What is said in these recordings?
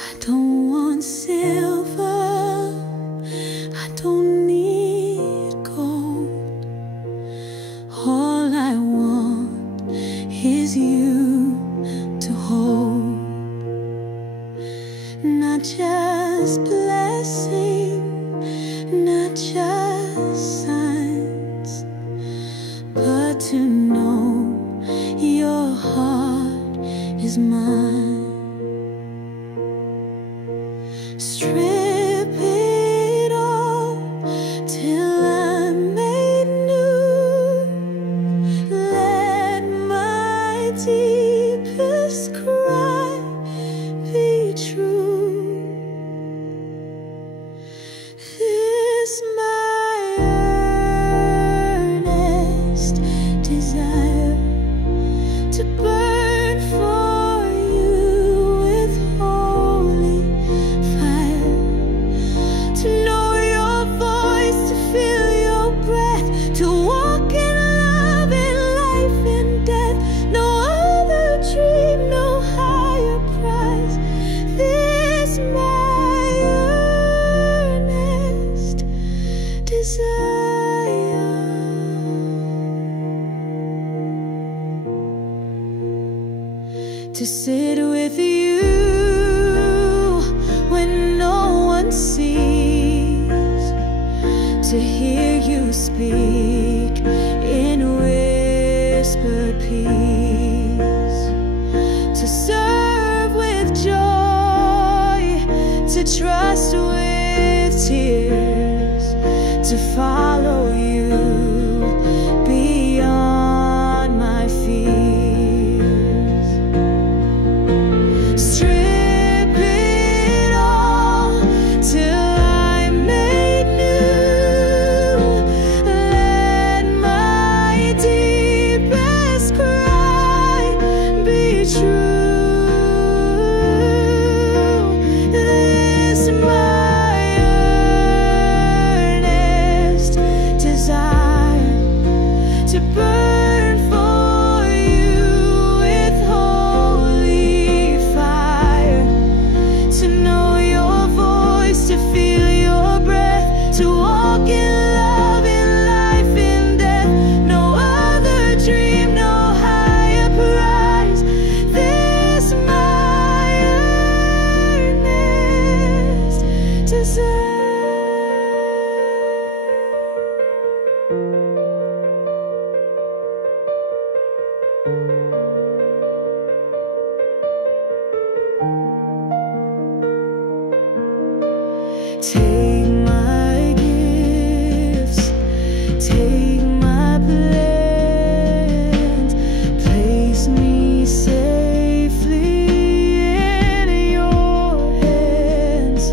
I don't want silver, I don't need gold. All I want is you to hold. Not just blessing, not just signs, but to know your heart is mine. Strip it all till I'm made new. Let my deepest cry be true. This my earnest desire, to burn for you with holy fire, to know your voice, to feel your breath, to walk in love, in life, in death. No other dream, no higher prize. This my earnest desire, to sit with you when no one sees, to hear you speak in whispered peace, to serve with joy, to trust with tears, to follow you beyond my fears. Strip it all till I'm made new. Let my deepest cry be true. This my earnest desire, to burn for you with holy fire, to know your voice, to feel your breath, to walk in love, in life, in death. No other dream, no higher prize. This my earnest desire. Take my gifts, take my plans, place me safely in your hands.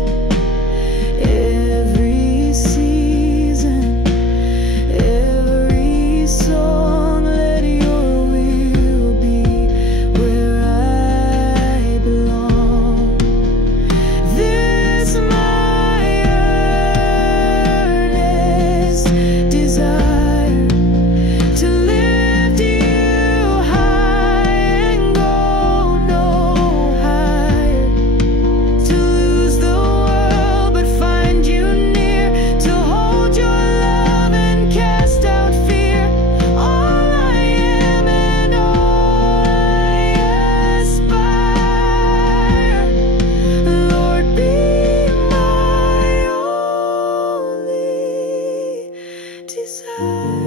Every season, every song, let your will be where I belong. This my earnest desire, to lift you high and go no higher, to lose the world but find you near, to hold your love and cast out fear. All I am and all I aspire, Lord, be my only desire.